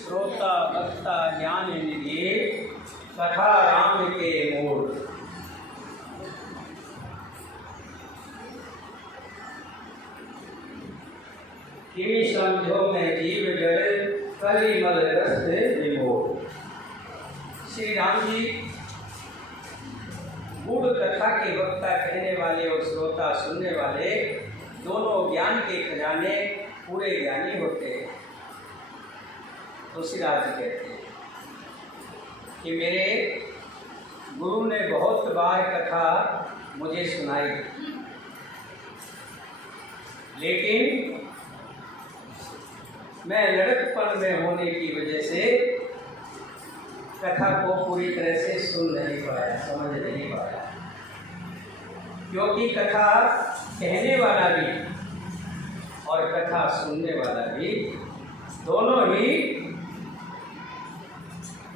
श्रोता वक्ता ज्ञान निधि कथा राम के मूल। किमी समझो में जीव जड़ कली मल रस विमोह। श्री राम जी गूढ़ कथा के वक्ता कहने वाले और श्रोता सुनने वाले दोनों ज्ञान के खजाने पूरे ज्ञानी होते हैं। तुलसीदास जी कहते हैं कि मेरे गुरु ने बहुत बार कथा मुझे सुनाई, लेकिन मैं लड़कपन में होने की वजह से कथा को पूरी तरह से सुन नहीं पाया, समझ नहीं पाया, क्योंकि कथा कहने वाला भी और कथा सुनने वाला भी दोनों ही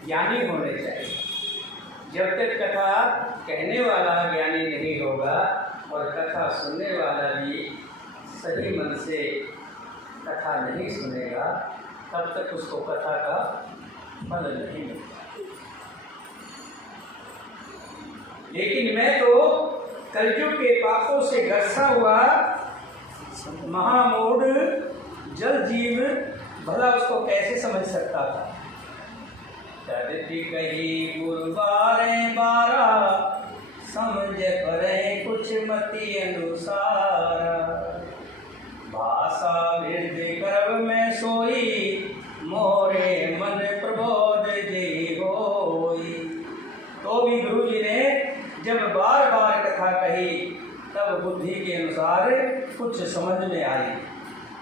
ज्ञानी होने चाहिए। जब तक कथा कहने वाला ज्ञानी नहीं होगा और कथा सुनने वाला भी सही मन से कथा नहीं सुनेगा, तब तक उसको कथा का फल नहीं मिलता। लेकिन मैं तो कलयुग के पापों से ग्रसा हुआ महामूढ़ जल जीव भला उसको कैसे समझ सकता था। चरित्र कही गुरु बारा समझ परे कुछ मति अनुसार, भाषा वृद्ध करब में सोई मोरे मन प्रबोध जी होई। तो भी गुरु जी ने जब बार बार कथा कही तब बुद्धि के अनुसार कुछ समझ में आई,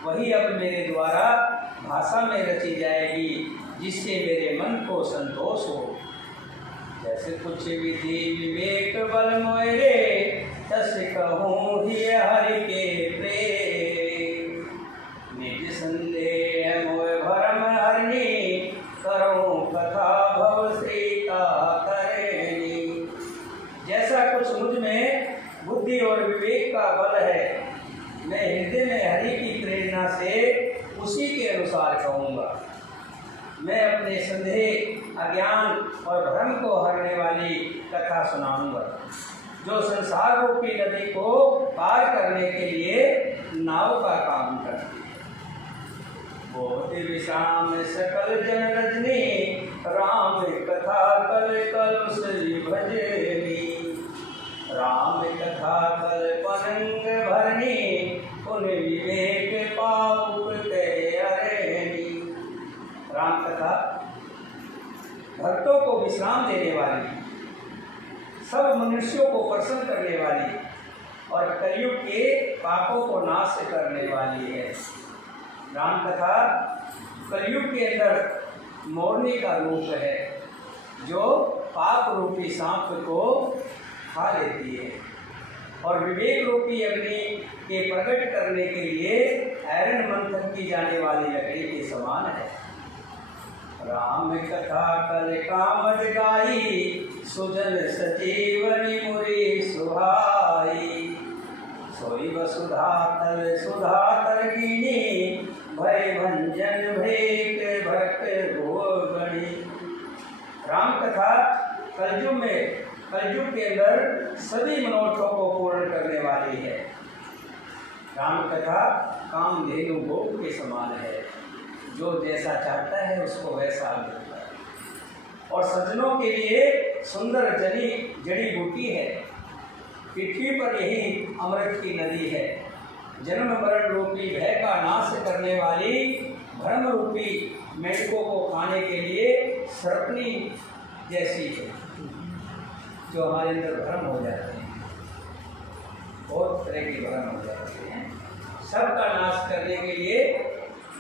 वही अब मेरे द्वारा भाषा में रची जाएगी जिससे मेरे मन को संतोष हो। जैसे कुछ विधि विवेक बल मोरे तस कहूँ ही हरि के प्रेम, निज संदेह मोह भरम हरनी करो कथा भव श्रीता करेनी। जैसा कुछ मुझ में बुद्धि और विवेक का बल है, मैं हृदय में हरि की प्रेरणा से उसी के अनुसार कहूँगा। मैं अपने संदेह अज्ञान और भ्रम को हरने वाली कथा सुनाऊंगा, जो संसार रूपी नदी को पार करने के लिए नाव का काम करती है। बहुत विश्राम सकल जन रजनी राम कथा कल कल श्री भजनी, राम कथा कल पनंग भरनी उन विवेक पाप के अरेनी। राम कथा भक्तों को विश्राम देने वाली, सब मनुष्यों को प्रसन्न करने वाली और कलयुग के पापों को नाश करने वाली है। राम कथा कलयुग के अंदर मोरनी का रूप है, जो पाप रूपी सांप को खा लेती है और विवेक रूपी अग्नि के प्रकट करने के लिए ऐरन मंथन की जाने वाली लकड़ी के समान है। राम कथा कल कामद गाई सुजन सजीवनी मुरी सुहाई, सोई वसुधा तल सुधा तरगिनी भय भंजन भेक भक्त भोगणी। राम कथा कलयुग के अंदर सभी मनोरथों को पूर्ण करने वाली है। राम कथा कामधेनु भोग के समान है, जो जैसा चाहता है उसको वैसा मिलता है और सज्जनों के लिए सुंदर जड़ी बूटी है। पृथ्वी पर यही अमृत की नदी है, जन्म मरण रूपी भय का नाश करने वाली भ्रम रूपी मेढकों को खाने के लिए सर्पनी जैसी है, जो हमारे अंदर भ्रम हो जाते हैं, बहुत तरह के भ्रम हो जाते हैं। सबका नाश करने के लिए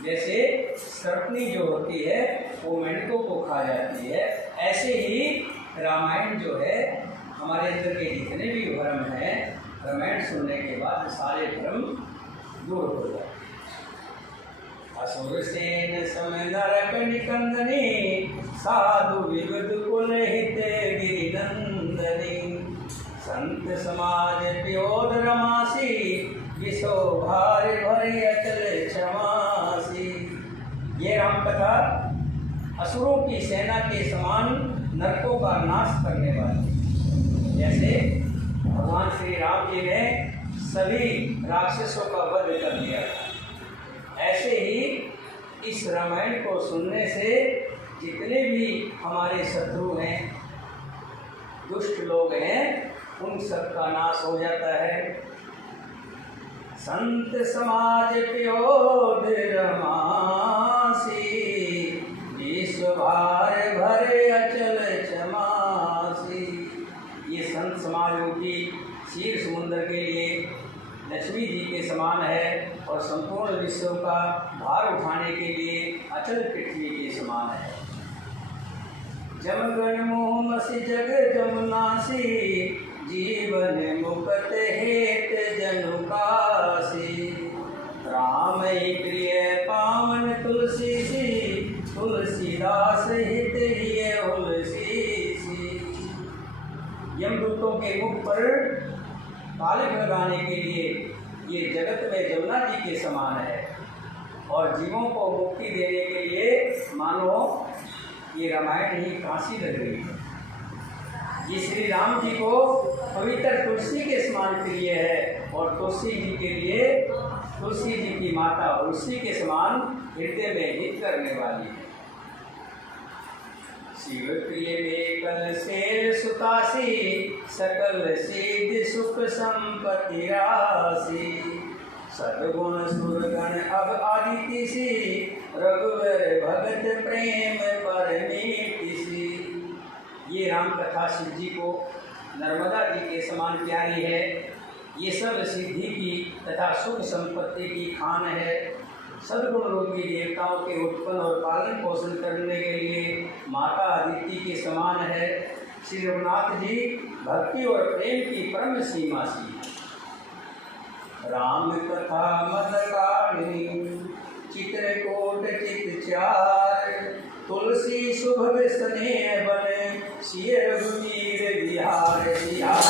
जैसे सर्पनी जो होती है वो मेढकों को खा जाती है, ऐसे ही रामायण जो है हमारे अंदर के जितने भी भ्रम हैं, रामायण सुनने के बाद सारे भ्रम दूर हो जाते हैं। असुर सेन सम नरक निकंदनी साधु विविध कुल हित गिरिनंदनी, संत समाज प्योद रमासी विशो भार भरी अचल क्षमासी। ये राम कथा असुरों की सेना के समान नरकों का नाश करने वाली, जैसे भगवान श्री राम जी ने सभी राक्षसों का वध कर दिया, ऐसे ही इस रामायण को सुनने से जितने भी हमारे शत्रु हैं, दुष्ट लोग हैं, उन सब का नाश हो जाता है। संत समाज प्योद रमासी विश्व भार भरे अचल क्षमासी। ये संत समाज रूपी क्षीर समुद्र के लिए लक्ष्मी जी के समान है और संपूर्ण विश्व का भार उठाने के लिए अचल पृथ्वी के समान है। जमगण मोहमसी जग जमुनासी जीवन मुक्त हेत जनुकासी, राम प्रिय पावन तुलसी सी तुलसीदास हित ये उलसी सी। यमदूतों के मुख पर तालिब लगाने के लिए ये जगत में जमुना जी के समान है और जीवों को मुक्ति देने के लिए मानो ये रामायण ही काशी लग रही है। ये श्री राम जी को पवित्र तुलसी के समान प्रिय है और तुलसी जी के लिए तुलसी जी की माता और उसी के समान हृदय में हित करने वाली है। शिव प्रिय में कल से सुतासी सकल सिद्ध सुख संपत्ति राशि सद्गुण सुरगण अब आदिति सी रघुवर भगत प्रेम परनीति सी। ये राम कथा शिव जी को नर्मदा जी के समान प्यारी है। ये सब सिद्धि की तथा सुख संपत्ति की खान है। सद्गुण रूपी देवताओं के उत्पन्न और पालन पोषण करने के लिए माता अदिति के समान है। श्री रघुनाथ जी भक्ति और प्रेम की परम सीमा सी। राम कथा मदकारिणी चित्रकूट चित चार तुलसी शुभ स्नेह बन सिय रघुवीर बिहार बिहार।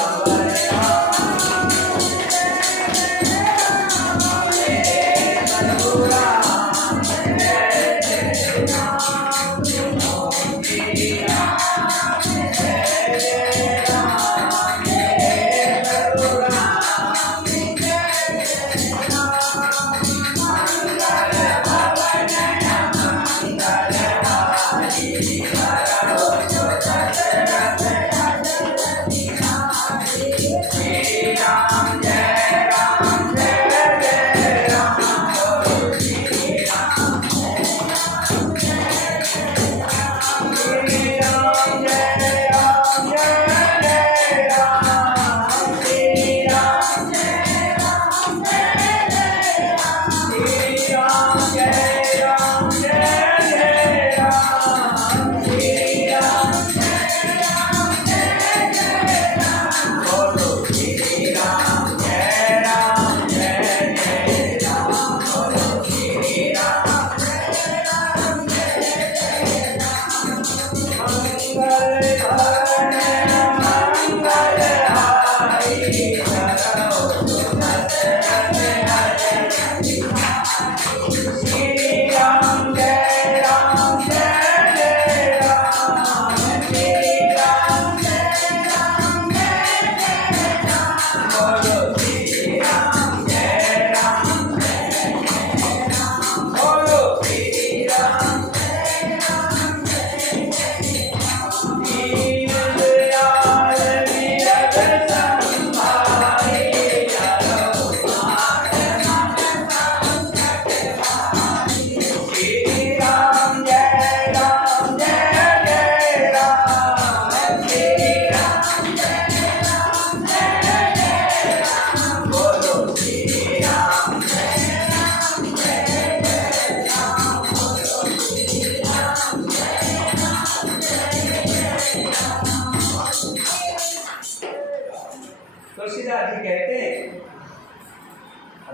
तुलसीदास जी कहते हैं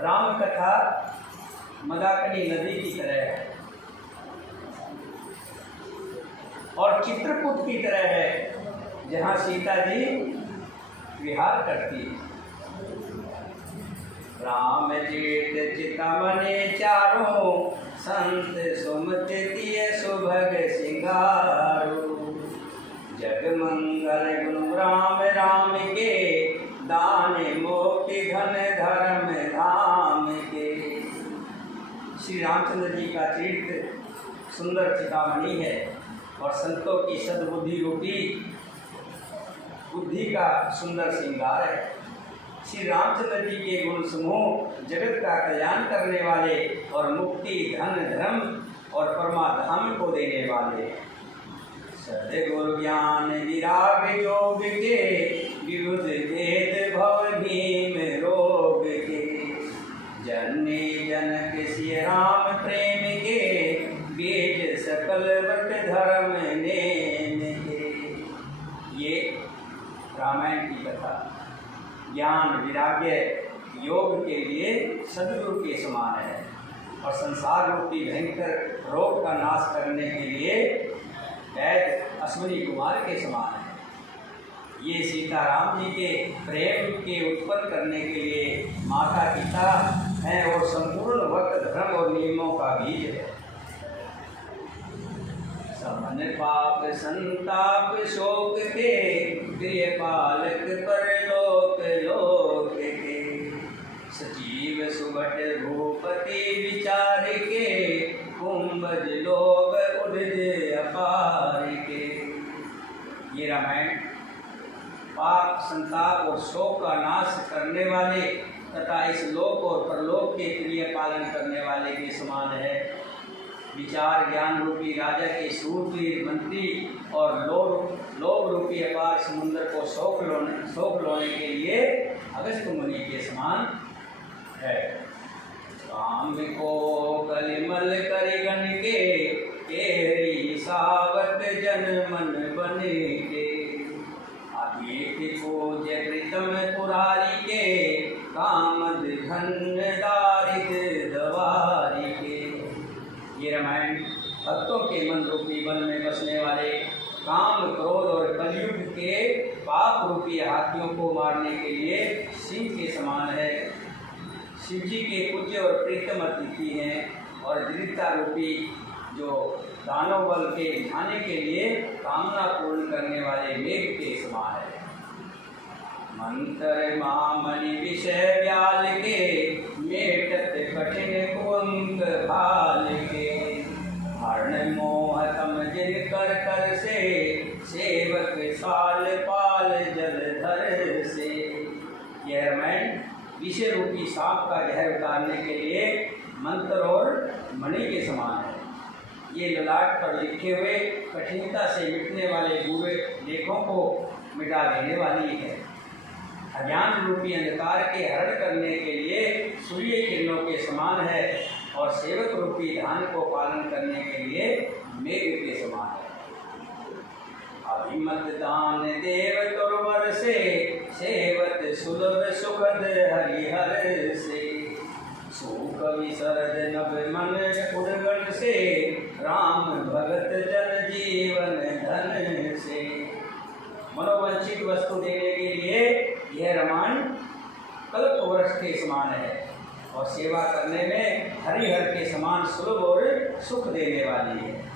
राम कथा मंदाकिनी नदी की तरह है और चित्रकूट की तरह है जहाँ सीता जी विहार करती है। राम जेठ चितमने चारों संत सुमत सुभग सिंगारो जगमंगल गुण राम राम के दाने मोक्ति धन धर्म धाम के। श्री रामचंद्र जी का चरित्र सुंदर चितामणि है और संतों की सद्बुद्धि रूपी बुद्धि का सुंदर श्रृंगार है। श्री रामचंद्र जी के गुण समूह जगत का कल्याण करने वाले और मुक्ति धन धर्म और परमाधाम को देने वाले। सद्गुरु ज्ञान विराग योग के विरुद्ध भेद भव भीम रोग के जननी जनक श्री राम प्रेम के बीज सकल वट धर्म नेम के। ये रामायण की कथा ज्ञान विराग्य योग के लिए सद्गुरु के समान है और संसार रूपी भयंकर रोग का नाश करने के लिए वैद्य अश्विनी कुमार के समान है। ये सीताराम जी के प्रेम के उत्पन्न करने के लिए माता पिता हैं और संपूर्ण वक्त धर्म और नियमों का बीज है। समन पाप संताप शोक के प्रिय पालक पर लो कपट भूपति विचार के, कुंभज लोभ उड़े अपार के। ये रामायण पाप, संताप और शोक का नाश करने वाले तथा इस लोक और परलोक के प्रिय पालन करने वाले के समान है। विचार ज्ञान रूपी राजा के शूरवीर मंत्री और लोभ रूपी अपार समुद्र को शोक लोने के लिए अगस्त मुनि के समान है। काम को कलिमल करिगन के, सावत जन मन बने के। पूज्य प्रीतम पुरारी के, कामद धन दारिद दवारी के। ये रामायण भक्तों के मन रूपी वन में बसने वाले काम, क्रोध और कलयुग के पाप रूपी हाथियों को मारने के लिए सिंह के समान है। शिव जी के पूज्य और प्रीतम अतिथि हैं और दृढ़ता रूपी जो दानव बल के दिखाने के लिए कामना पूर्ण करने वाले मेघ के समान है। मंत्र मामणि विषय व्याल के, मेटत कठिन कुंग भाल के। हरण मोहतम जिन कर कर से, सेवक साल पाल जलधर से। यह रामायण विषय रूपी सांप का जहर उतारने के लिए मंत्र और मणि के समान है। ये ललाट पर लिखे हुए कठिनता से मिटने वाले बुरे लेखों को मिटा देने वाली है। अज्ञान रूपी अंधकार के हरण करने के लिए सूर्य किरणों के समान है और सेवक रूपी ध्यान को पालन करने के लिए मेघ के समान है। अभिमत दान देव तुरवर से, सेवत सुलभ सुखद हरिहर से। सुख विसरद नभ मन उड़गण से, राम भगत जन जीवन धन से। मनोवंचित वस्तु देने के लिए यह रामायण कल्प वृक्ष के समान है और सेवा करने में हरिहर के समान सुलभ और सुख देने वाली है।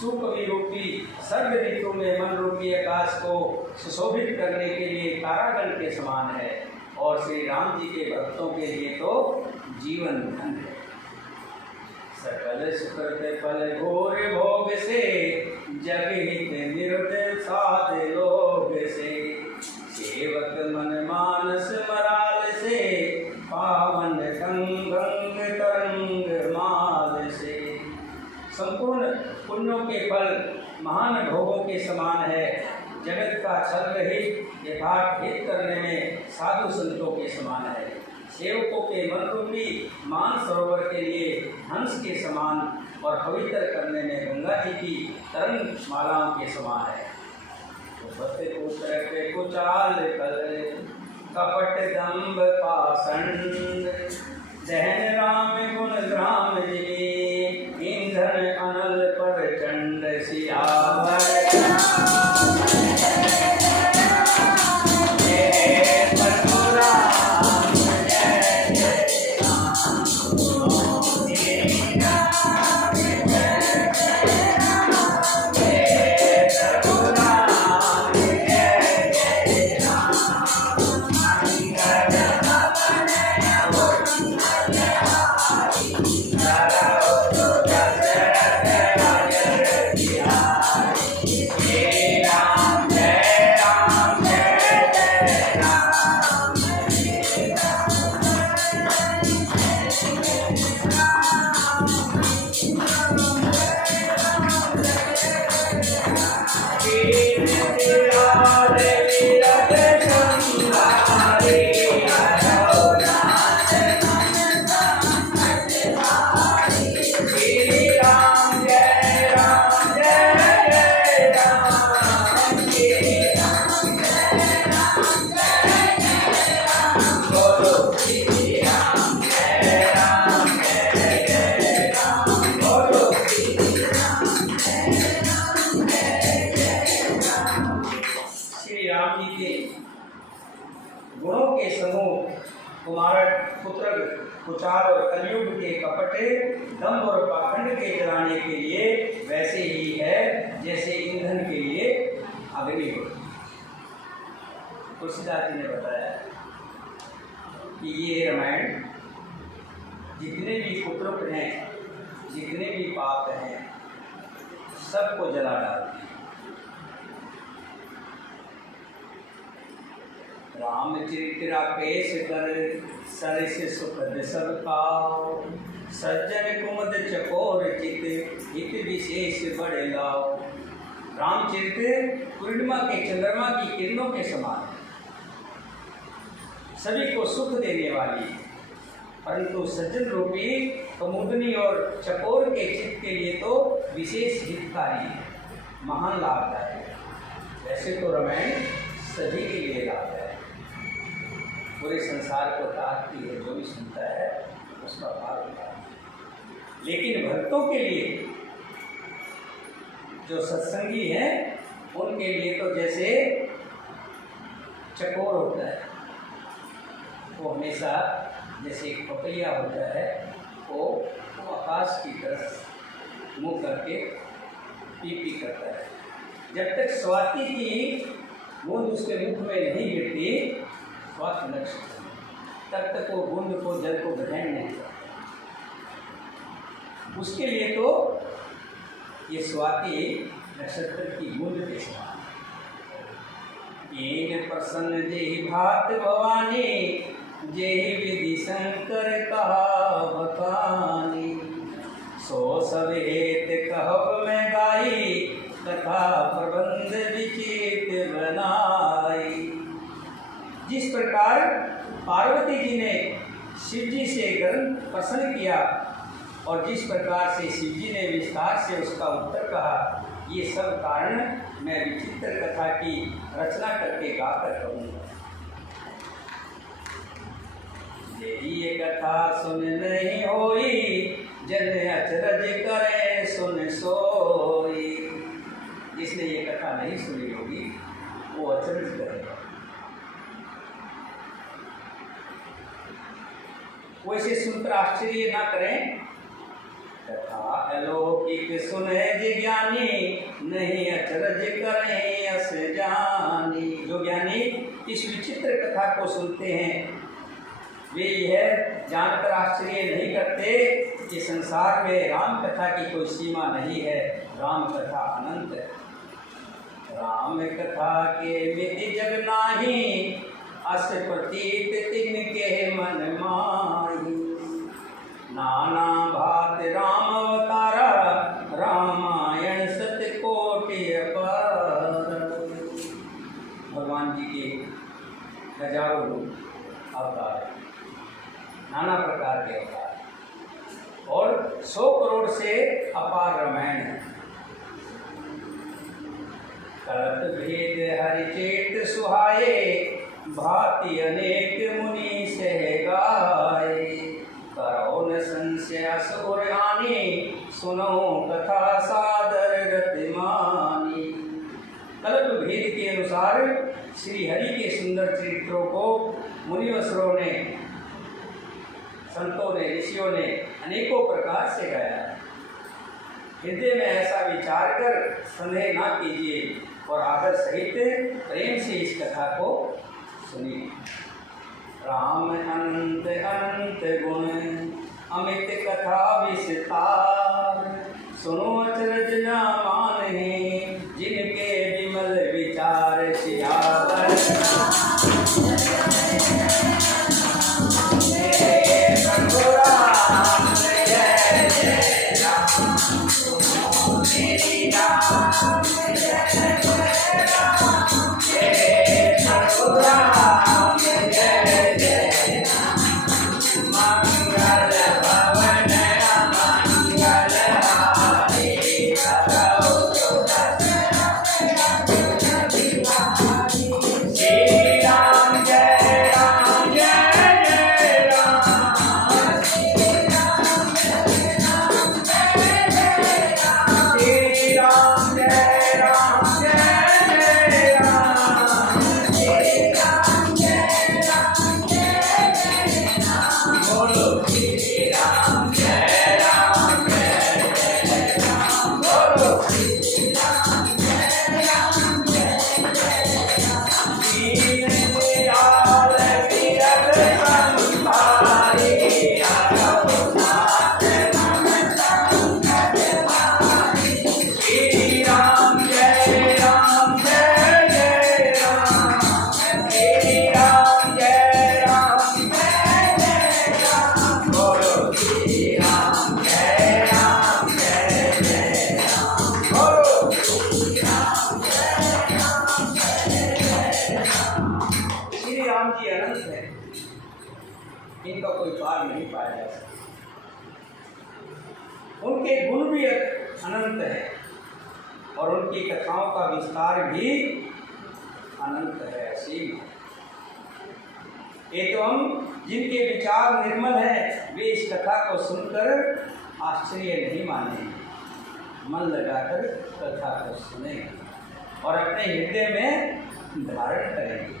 सुकवि रूपी सर्ग ऋतु में मन रूपी आकाश को सुशोभित करने के लिए तारागण के समान है और श्री राम जी के भक्तों के लिए तो जीवन धन है। सकल सुकृत फल घोर भोग से, जग हित निरुद्ध साध लोग से। सेवक मन मानस मराल से, पावन गंग तरंग माल से। संपूर्ण पुण्यों के फल महान भोगों के समान है। जगत का छल रहित यथार्थ हित करने में साधु संतों के समान है। सेवकों के मन रूपी मान सरोवर के लिए हंस के समान और पवित्र करने में गंगा जी की तरंग मालाओं के समान है। कुचाल कल कपट दम्भ पाषंड, दहन राम गुण ग्राम जी। ईंधन अनल पर चंड सियावर, कुचाल और कलयुग के कपटे दम्भ और पाखंड के जलाने के लिए वैसे ही है जैसे ईंधन के लिए अग्नि हो। तुलसीदास जी ने बताया कि ये रामायण जितने भी कुत्रक हैं, जितने भी पाप हैं, सबको जला डालती है। रामचरित राकेश कर सरस सुखद सब पाओ, सज्जन कुमद चकोर चित हित विशेष बड़े लाओ। रामचरित पूर्णिमा के चंद्रमा की किरणों के समान सभी को सुख देने वाली है, परंतु सज्जन रूपी कमुदनी और चकोर के चित्त के लिए तो विशेष हितकारी है, महान लाभदायक है। वैसे तो रामायण सभी के लिए लाभदायक है, पूरे संसार को ताकती है, जो भी सुनता है उसका भाग होता है। लेकिन भक्तों के लिए, जो सत्संगी हैं, उनके लिए तो जैसे चकोर होता है, वो हमेशा जैसे एक पपैया होता है, वो आकाश की तरफ मुँह करके पी करता है। जब तक स्वाति की बूंद उसके मुख में नहीं गिरती, स्वाति नक्षत्र, तब तक वो बूंद को, जल को ग्रहण नहीं करता। उसके लिए तो ये स्वाति नक्षत्र की बूंद के समान। इन प्रसन्न जेहि भात भवानी, जेहि विधि शंकर कहा बखानी। सो सब हेत कहब मैं गाई, कथा प्रबंध विचित बनाई। जिस प्रकार पार्वती जी ने शिव जी से ग्रंथ प्रसन्न किया और जिस प्रकार से शिव जी ने विस्तार से उसका उत्तर कहा, ये सब कारण मैं विचित्र कथा की रचना करके गाकर कहूँगा। ये कथा सुन नहीं होई, जन अचरज करे सुन सोई। जिसने ये कथा नहीं सुनी होगी वो अचरज करेगा। वैसे सुनकर आश्चर्य ना करें। कथा अलौकिक सुने जिज्ञानी, नहीं अचरज करें अस जानी। जो ज्ञानी इस विचित्र कथा को सुनते हैं, वे यह जानकर आश्चर्य नहीं करते कि संसार में राम कथा की कोई सीमा नहीं है, राम कथा अनंत है। राम कथा के मिति जग नाही, अस प्रतीत तिनके मन माही। नाना भात राम अवतारा, रामायण सत कोटि अपार। भगवान जी के हजारों अवतार, नाना प्रकार के अवतार, और 100 करोड़ से अपार रामायण है। कल्प भेद हरिचेत सुहाये, भांति अनेक मुनि से गाये। करो न संशय असुर हानि, सुनो कथा सादर गतिमानी। कल्प भेद के अनुसार श्री हरि के सुंदर चरित्रों को मुनिवसरों ने, संतों ने, ऋषियों ने अनेकों प्रकार से गाया। हृदय में ऐसा विचार कर संदेह ना कीजिए और आदर सहित प्रेम से इस कथा को सुनिए। राम अनंत अनंत गुण, अमित कथा विस्तार। सुनो अचरज न माने, जिनके विमल विचार सियावर। इनका कोई पार नहीं पाया जा सकता। उनके गुण भी अनंत है और उनकी कथाओं का विस्तार भी अनंत है, असीम है। एवं जिनके विचार निर्मल हैं वे इस कथा को सुनकर आश्चर्य नहीं मानेंगे, मन लगाकर कथा को सुनेंगे और अपने हृदय में धारण करेंगे।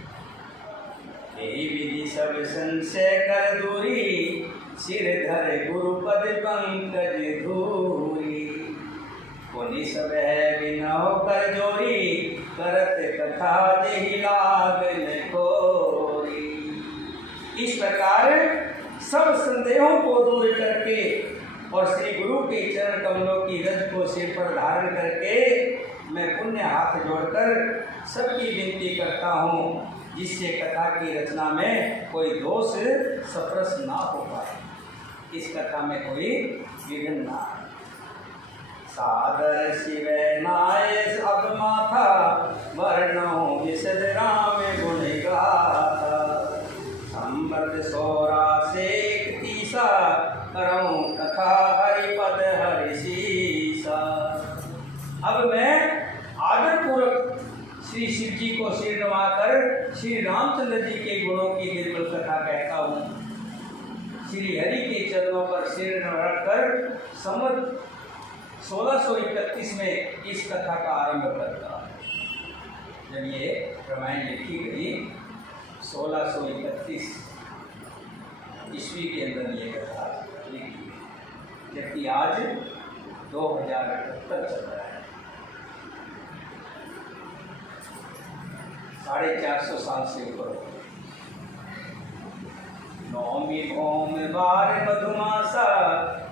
यही विधि सब संशय कर दूरी, सिर धर गुरु पद पंकज धूरी। कोनी सब है बिना कर जोरी, करत कथा देहि लागन खोरी। इस प्रकार सब संदेहों को दूर करके और श्री गुरु के चरण कमलों की रज को सिर पर धारण करके मैं पुण्य हाथ जोड़कर सबकी विनती करता हूँ, जिससे कथा की रचना में कोई दोष सप्रस ना हो पाए, इस कथा में कोई विघ्न ना आए। सादर शिव नाय अब माथा, वर्णो विशद राम गुण गाथा। संबत 131 करऊं कथा हरिपद हरिशीसा। अब मैं आदरपूर्वक श्री शिव जी को सिर नवाकर श्री रामचंद्र जी के गुणों की निर्मल कथा कहता हूँ। श्री हरि के चरणों पर सिर रखकर संवत 1631 में इस कथा का आरंभ करता। जब ये रामायण लिखी गई 1631 ईस्वी के अंदर ये कथा लिखी गई, जबकि आज 2078 चल रहा है। 450 साल से ऊपर। नौमी भौम बार मधुमासा,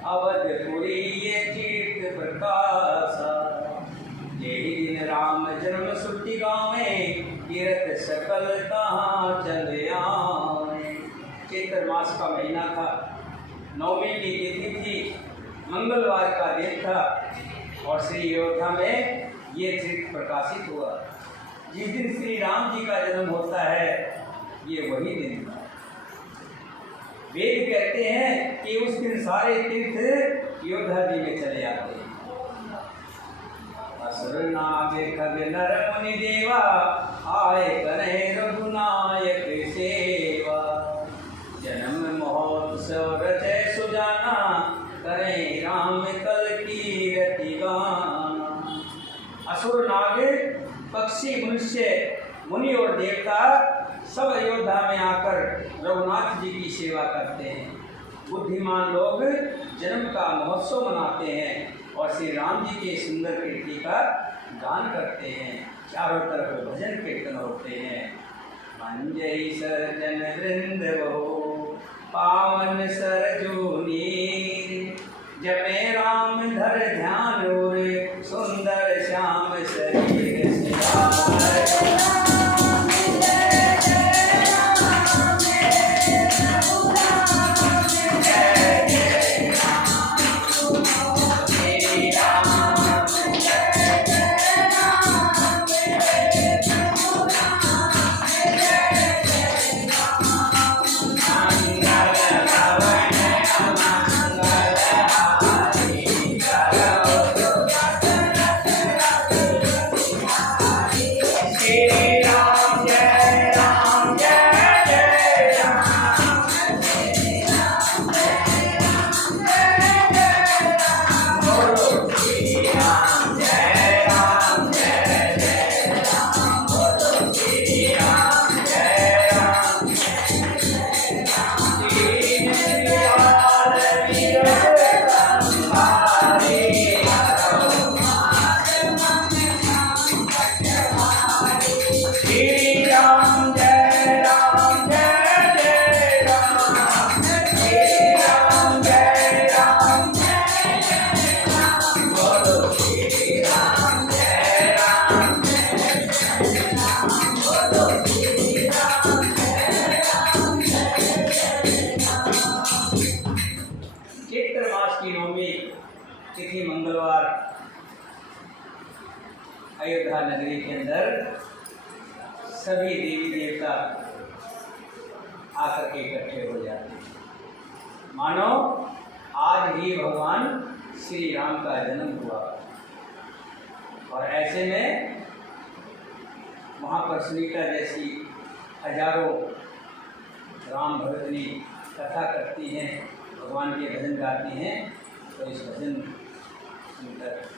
अवधपुरी ये तीर्थ प्रकाशा। यही दिन राम जन्म सुट्टी गाँव में, तीर्थ सकल कहाँ चले आए। चैत्र मास का महीना था, नौमी की तिथि थी, मंगलवार का दिन था और श्री अयोध्या में ये तीर्थ प्रकाशित हुआ। जिस दिन श्री राम जी का जन्म होता है ये वही दिन था। वेद कहते हैं कि उस दिन सारे तीर्थ अयोध्या जी में चले आते हैं। असुर नाग खग नर मुनि देवा, आए करे रघुनायक सेवा। जन्म महोत्सव रचे सुजाना, करे राम कल कीरति गाना। असुर नाग पक्षी मनुष्य मुनि और देवता सब अयोध्या में आकर रघुनाथ जी की सेवा करते हैं। बुद्धिमान लोग जन्म का महोत्सव मनाते हैं और श्री राम जी के सुंदर कीर्ति का गान करते हैं। चारों तरफ भजन कीर्तन होते हैं। मंजई सरजन वृंद वो, पावन सरजू नीर। जपे राम धर ध्यान और, सुंदर श्याम शरीर सियार। तिथि मंगलवार अयोध्या नगरी के अंदर सभी देवी देवता आकर के इकट्ठे हो जाते हैं। मानो आज ही भगवान श्री राम का जन्म हुआ। और ऐसे में वहाँ पर सुनीता जैसी हजारों राम भगतनी कथा करती हैं, भगवान के भजन गाती हैं, तो इस भजन सुनकर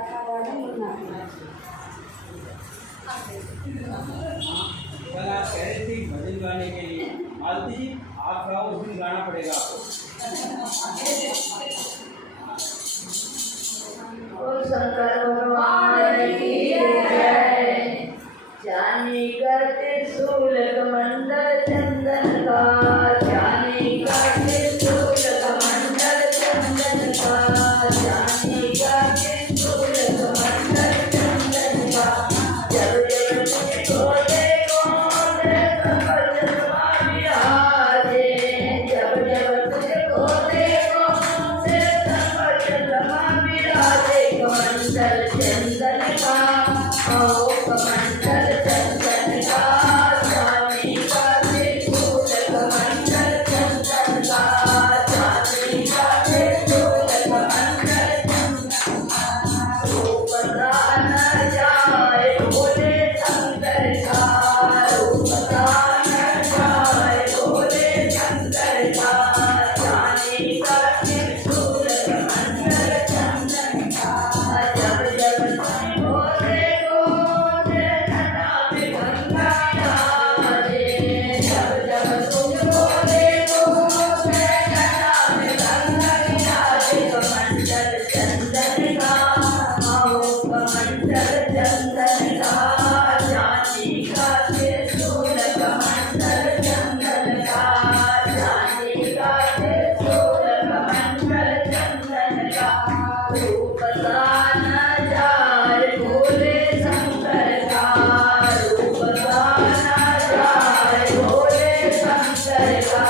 कल आप कह रहे थे भजन गाने के लिए, मालती जी आप गाओ, उस दिन गाना पड़ेगा आपको। शंकर भगवान की जय। जानी का त्रिशूल कमंडल चंदन का, जानी का त्रिशूल कमंडल चंदन का, जानी का त्रिशूल कमंडल चंदन का। जब जब तुझको देखो सब चंद्रमा विराजे, जब जब तुझको देखो सब चंद्रमा विराजे। कमंडल चंदन का, ओ कमंडल चंदन का, जानी का त्रिशूल कमंडल चंदन का, जानी का त्रिशूल कमंडल चंदन का। रूप दान जाए भोले शंकर का, रूप दान जाए भोले शंकर का, जानी का त्रिशूल कमंडल चंदन का। जब जब तुझको देखो घटा में गंगा विराजे, जब जब तुझको देखो घटा में गंगा विराजे। कमंडल चंदन का, आओ कमंडल चंदन का, जानी का त्रिशूल कमंडल चंदन का, जानी का त्रिशूल कमंडल चंदन का। रूप दान जाए भोले शंकर का, रूप दान जाए भोले शंकर का।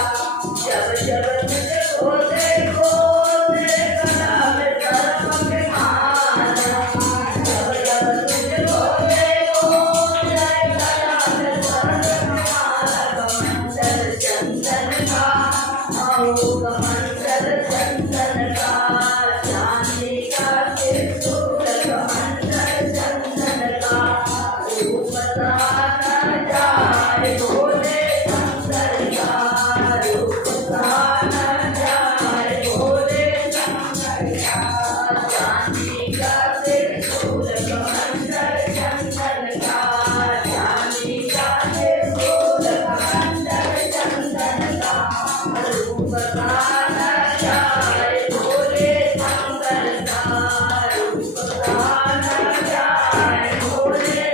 जब जब तुझको देखो गला में सर्प के माला, जब जब तुझको देखो गला में सर्प के माला। कमंडल चंदन का, आओ कमंडल चंदन का, जानी का त्रिशूल कमंडल चंदन का। रूप दान जाए भोले शंकर का, रूप दान जाए भोले शंकर का, जानी का त्रिशूल कमंडल चंदन का, जानी का त्रिशूल कमंडल चंदन का। रूप